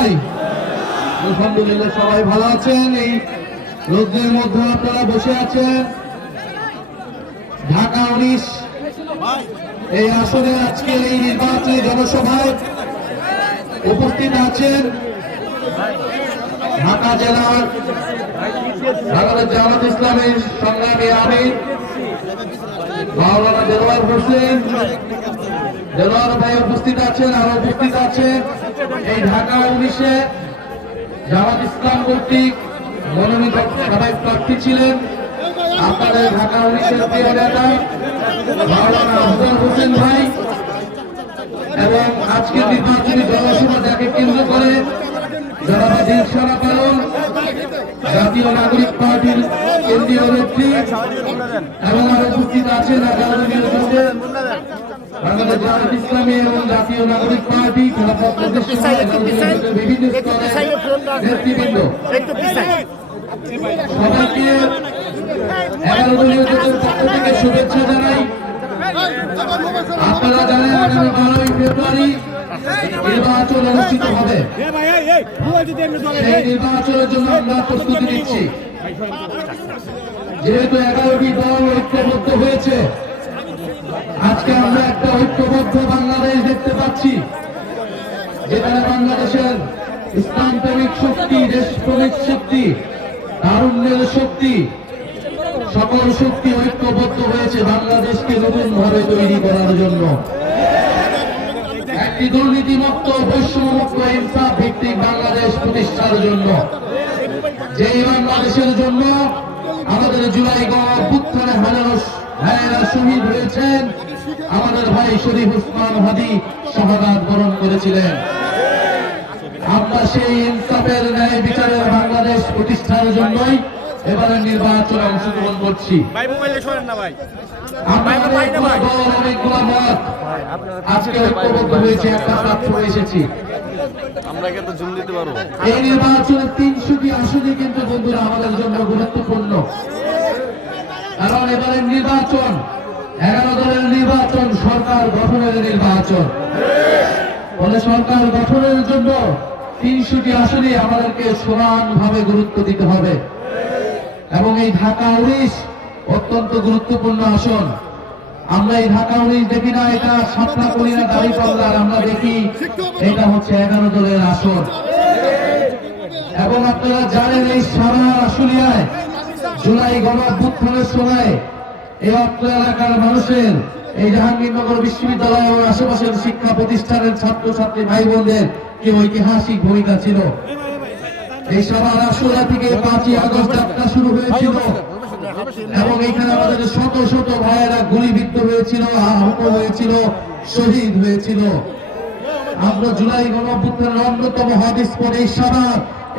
সবাই? আলহামদুলিল্লাহ সবাই ভালো আছেন। এই রোদের মধ্যে আপনারা বসে আছেন। ঢাকা 19 এই আসরে আজকের এই নির্বাচনী জনসভায় উপস্থিত আছেন ঢাকা জেলার বাংলাদেশ জামাত ইসলামের সংগ্রামী আমির মাওলানা দেলোয়ার হোসেন। দেলোয়ার ভাই উপস্থিত আছেন, আরো উপস্থিত আছেন এই ঢাকা 19-এ জামাত ইসলাম কর্তৃক মনোনীত সাবেক প্রার্থী ছিলেন আপনাদের ঢাকা 19-এর প্রিয় নেতা মাওলানা আফজাল হোসেন ভাই, এবং আজকের নির্বাচনী জনসভা যাকে কেন্দ্র করে যারা দিলশারা পালন জাতীয় নাগরিক পার্টির কেন্দ্রীয় নেত্রী এবং আরো উপস্থিত আছেন বাংলাদেশ জামাত ইসলামী এবং জাতীয় নাগরিক পার্টি বিভিন্ন স্তরের নেতৃবৃন্দ, সবাইকে 11 দলীয় জোটের পক্ষ থেকে শুভেচ্ছা জানাই। আপনারা জানেন আগামী 12ই ফেব্রুয়ারি নির্বাচন অনুষ্ঠিত হবে। সেই নির্বাচনের জন্য আমরা প্রস্তুতি নিচ্ছি। যেহেতু 11টি দল ঐক্যবদ্ধ হয়েছে, আজকে আমরা একটা ঐক্যবদ্ধ বাংলাদেশ দেখতে পাচ্ছি, যেখানে বাংলাদেশের ইসলাম প্রেমিক শক্তি, দেশপ্রেমিক শক্তি, তারুণ্যের শক্তি, সকল শক্তি ঐক্যবদ্ধ হয়েছে বাংলাদেশকে নতুন ভাবে তৈরি করার জন্য, একটি দুর্নীতিমুক্ত, বৈষম্যমুক্ত, ইনসাফ ভিত্তিক বাংলাদেশ প্রতিষ্ঠার জন্য। যেই বাংলাদেশের জন্য আমাদের জুলাই গণঅভ্যুত্থানে ভাইয়েরা শহীদ হয়েছেন, আমাদের ভাই শরীফ ওসমান হাদি শাহাদাত বরণ করেছিলেন। আমরা সেই ইনসাফের ন্যায় বিচারের বাংলাদেশ প্রতিষ্ঠার জন্যই এবারে নির্বাচনে অংশগ্রহণ করছি। অনেকগুলো মত আজকে ঐক্যবদ্ধ হয়েছে, একটা প্ল্যাটফর্মে এসেছি। এই নির্বাচনের 300টি আসনই কিন্তু বন্ধুরা আমাদের জন্য গুরুত্বপূর্ণ, কারণ এবারের নির্বাচন 11 দলের নির্বাচন, সরকার গঠনের নির্বাচন। ফলে সরকার গঠনের জন্য 300টি আসনে আমাদেরকে সমানভাবে গুরুত্ব দিতে হবে, এবং এই ঢাকা 19 অত্যন্ত গুরুত্বপূর্ণ আসন। আমরা এই ঢাকা 19 দেখি না এটা সাতটা করি না দাঁড়িপাল্লার, আমরা দেখি এটা হচ্ছে 11 দলের আসন। এবং আপনারা জানেন এই সারা আশুলিয়ায় জুলাই গণঅভ্যুত্থানের সময় এই অত্র এলাকার মানুষের, এই জাহাঙ্গীরনগর বিশ্ববিদ্যালয় এবং আশেপাশের শিক্ষা প্রতিষ্ঠানের ছাত্রছাত্রী ভাই বোনদের কি ঐতিহাসিক ভূমিকা ছিল। এই সবার আশুলিয়া থেকে 5ই আগস্ট যাত্রা শুরু হয়েছিল, এবং এখানে আমাদের শত শত ভাইয়েরা গুলিবিদ্ধ হয়েছিল, আহত হয়েছিল, শহীদ হয়েছিল। আমরা জুলাই গণঅভ্যুত্থানের অন্যতম হটস্পট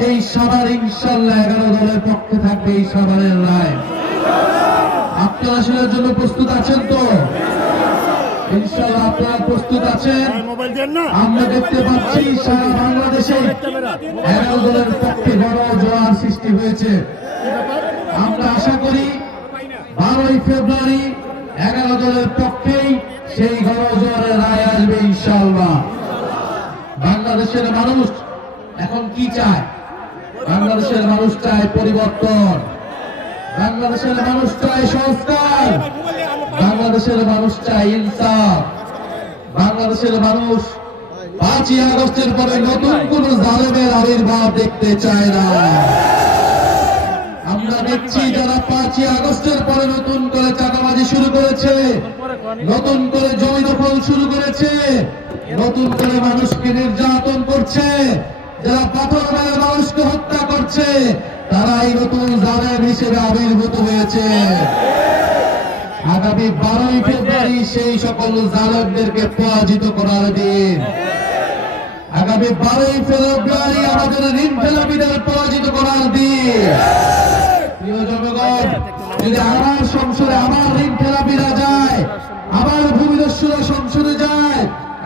এই সাভার ইনশাআল্লাহ 11 দলের পক্ষে থাকবে এই সাভারের রায়। আপনারা সেটার জন্য প্রস্তুত আছেন তো? ইনশাআল্লাহ আপনারা প্রস্তুত আছেন? আমরা দেখতে পাচ্ছি সারা বাংলাদেশে 11 দলের পক্ষে বড় জোয়ার সৃষ্টি হয়েছে। আমরা আশা করি 12ই ফেব্রুয়ারি 11 দলের পক্ষেই সেই গণজোয়ারের রায় আসবে ইনশাআল্লাহ। বাংলাদেশের মানুষ এখন কি চায়? বাংলাদেশের মানুষ চায় পরিবর্তন, বাংলাদেশের মানুষ চায় সংস্কার, বাংলাদেশের মানুষ চায় ইনসাফ। বাংলাদেশের মানুষ 5ই আগস্টের পরে নতুন কোন জালেমের আবির্ভাব দেখতে চায় না। আমরা দেখছি যারা 5ই আগস্টের পরে নতুন করে চাঁদাবাজি শুরু করেছে, নতুন করে জমি দখল শুরু করেছে, নতুন করে মানুষকে নির্যাতন করছে, যারা পাথর মেরে মানুষকে হত্যা করছে, তারাই নতুন জালেম হিসেবে আবির্ভূত হয়েছে। আগামী 12ই ফেব্রুয়ারি সেই সকল জালেমদেরকে পরাজিত করার দিন। আগামী 12ই ফেব্রুয়ারি আমাদের ঋণখেলাপিদের পরাজিত করার দিন। প্রিয় জনগণ, যদি আমার সংসদে আমার ঋণখেলাপিরা যায়, আমার ভূমিদস্যুরা সংসদে যায়,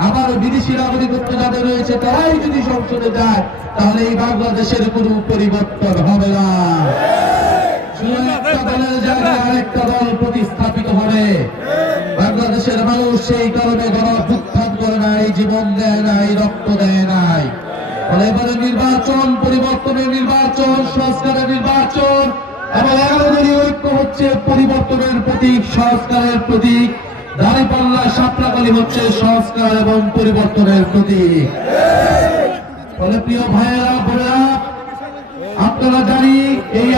আবার বিদেশি নাগরিকত্ব যাদের রয়েছে তারাই যদি সংসদে যায়, তাহলে এই বাংলাদেশের কোনো পরিবর্তন হবে না। একটা দলের জায়গায় আরেকটা দল প্রতিস্থাপিত হবে। বাংলাদেশের মানুষ সেই কারণে গণঅভ্যুত্থান করে নাই, জীবন দেয় নাই, রক্ত দেয় নাই। ফলে এবারে নির্বাচন পরিবর্তনের নির্বাচন, সংস্কারের নির্বাচন এবং 11 দলীয় ঐক্য হচ্ছে পরিবর্তনের প্রতীক, সংস্কারের প্রতীক। দাঁড়িপাল্লা সাপড়াকালী হচ্ছে সংস্কার এবং পরিবর্তনের প্রতীক। ফলে প্রিয় ভাইয়েরা বোনেরা, আপনারা জানি এই